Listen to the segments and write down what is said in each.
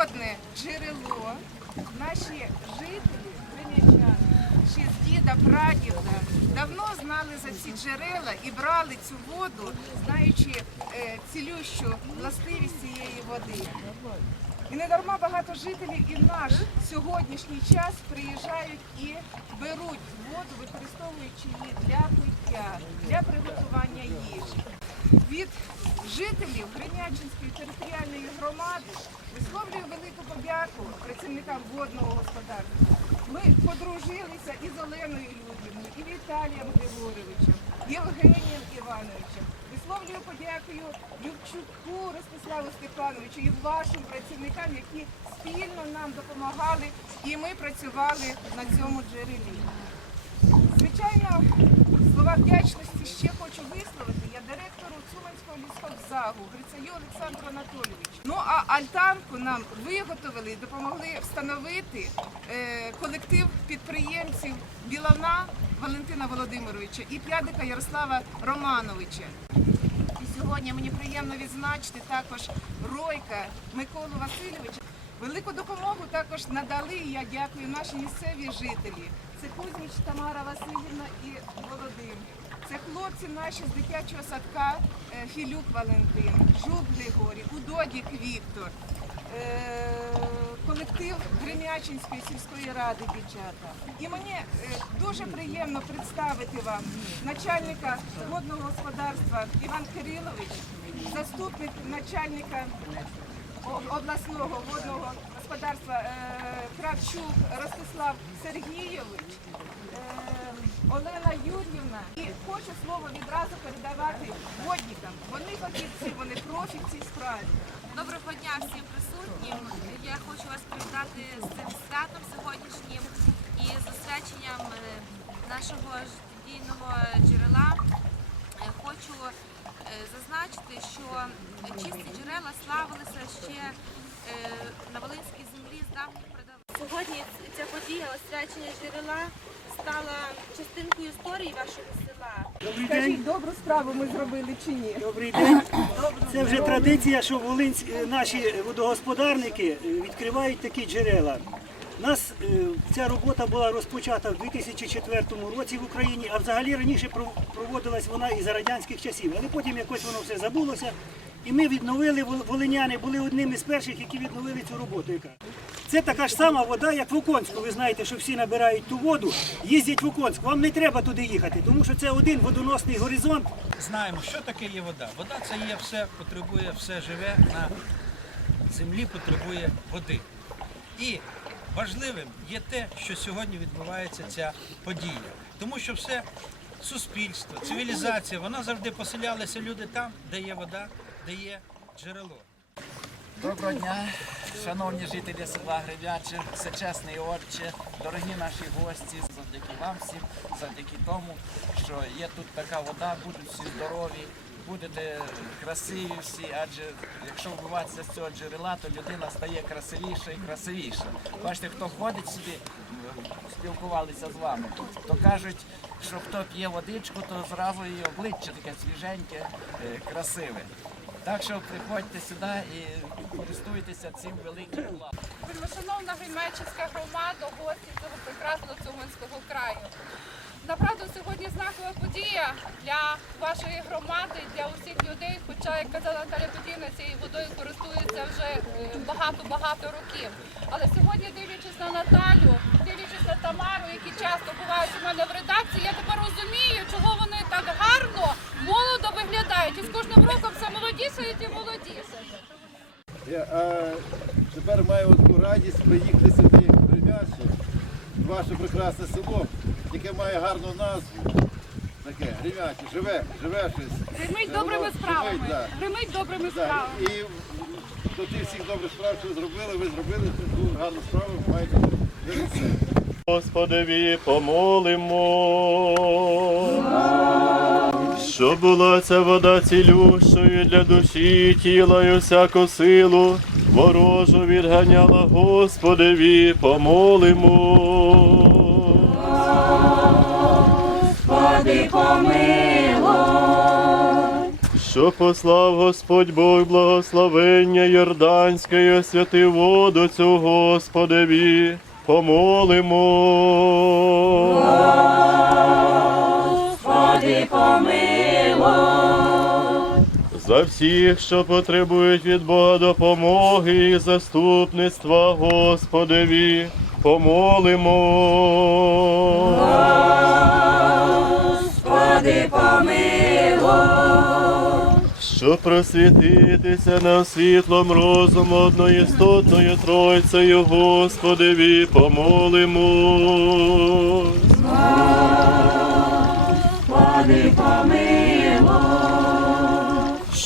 водне джерело. Наші жителі, крем'ячани, ще з діда, прадіда, давно знали за ці джерела і брали цю воду, знаючи е, цілющу властивість цієї води. І не дарма багато жителів і наш сьогоднішній час приїжджають і беруть воду, використовуючи її для пиття, для приготування їжі. Від жителів Гринячинської територіальної громади висловлюю велику подяку працівникам водного господарства. Ми подружилися із Оленою Людівною, і Віталієм Григоровичем, Євгенієм Івановичем. Висловлюю подякую Любчуку Ростиславу Степановичу і вашим працівникам, які спільно нам допомагали, і ми працювали на цьому джерелі. Звичайно, слова вдячності ще хочу висловити я директору Цуманського лісхозагу Грицаю Олександру Анатолійовичу. Ну а альтанку нам виготовили допомогли встановити е, колектив підприємців Білана Валентина Володимировича і П'ядика Ярослава Романовича. І сьогодні мені приємно відзначити також Ройка Миколу Васильовича. Велику допомогу також надали, я дякую наші місцеві жителі. Це Кузьміч Тамара Васильівна і Володимир. Це хлопці наші з дитячого садка е, Філюк Валентин, Жук Григорій, Удодік Віктор, е, колектив Гремячинської сільської ради дівчата. І мені е, дуже приємно представити вам начальника водного господарства Іван Кирилович, заступник начальника обласного водного господарства е, Кравчук Ростислав Сергійович, е, Олена Юр'ївна. І хочу слово відразу передавати водникам. Вони фахівці, вони профі в цій справі. Доброго дня всім присутнім. Я хочу вас привітати з цим святом сьогоднішнім і з е, нашого життєдійного джерела. Хочу зазначити, що чисті джерела славилися ще е, на Волинській землі з давніх предавних. Сьогодні ця подія освячення джерела стала частинкою історії вашого села. Добрий день. Добру справу ми зробили чи ні? Добрий день. Це вже традиція, що волинські наші водогосподарники е, відкривають такі джерела. Нас е, ця робота була розпочата в 2004 році в Україні, а взагалі раніше проводилась вона і за радянських часів. Але потім якось воно все забулося. І ми відновили, волиняни були одним із перших, які відновили цю роботу. Це така ж сама вода, як в Оконську. Ви знаєте, що всі набирають ту воду, їздять в Оконську. Вам не треба туди їхати, тому що це один водоносний горизонт. знаємо, що таке є вода. Вода це є все, потребує все живе на землі, потребує води. І важливим є те, що сьогодні відбувається ця подія. Тому що все суспільство, цивілізація, вона завжди поселялися люди там, де є вода, де є джерело. Доброго дня, шановні жителі села Гривяче, всечесний отче, дорогі наші гості, завдяки вам всім, завдяки тому, що є тут така вода, будуть всі здорові, будете красиві всі, адже якщо вбиватися з цього джерела, то людина стає красивіша і красивіша. Бачите, хто ходить сюди, спілкувалися з вами, то кажуть, що хто п'є водичку, то зразу і обличчя таке свіженьке, е, красиве. Так що приходьте сюди і користуйтеся цим великим благом. Вельмишановна Гринмечівська громада, гості цього прекрасного Цугунського краю. Направду сьогодні знакова подія для вашої громади, для усіх людей. Хоча, як казала Наталя Петівна, цією водою користується вже е, багато-багато років. Але сьогодні, дивлячись на Наталю, дивлячись на Тамару, які часто бувають у мене в редакції, я тепер розумію, чого вони так гарно, молодо виглядають. І з кожним роком все молодішають і молодішають. Я, е, Тепер маємо таку радість приїхати сюди в ваше прекрасне село, яке має гарну назву. Таке, Ремяче, живе, живе щось. Гримить добрими справами. живить, да. Гримить добрими Да, справами. І до тих всіх добрих справ, що ви зробили, ви зробили таку гарну справу, маєте віритися. Господеві помолимо. Щоб була ця вода цілющою для душі, тіла і всяку силу, ворожу відганяла Господеві, помолимо. Що послав Господь Бог благословення Йорданське і освятив воду цю Господеві, помолимо. Господи, За всіх, що потребують від Бога допомоги і заступництва Господеві, помолимо. Щоб просвітитися на світлом розуму одноістотною Тройцею, Господеві, помолимо.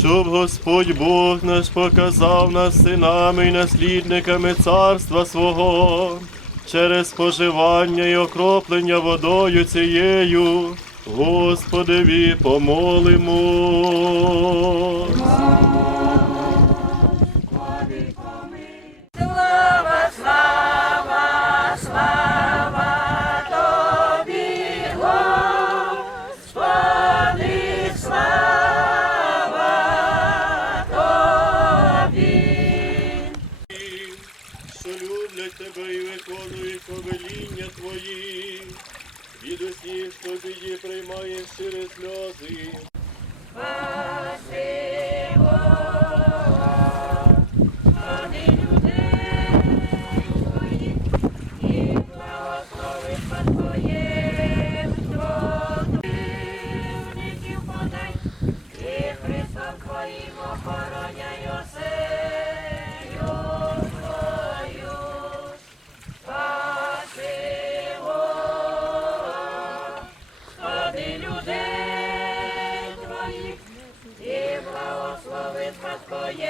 Щоб Господь Бог наш показав нас синами і наслідниками царства свого через споживання і окроплення водою цією, Господеві помолимо. Oye.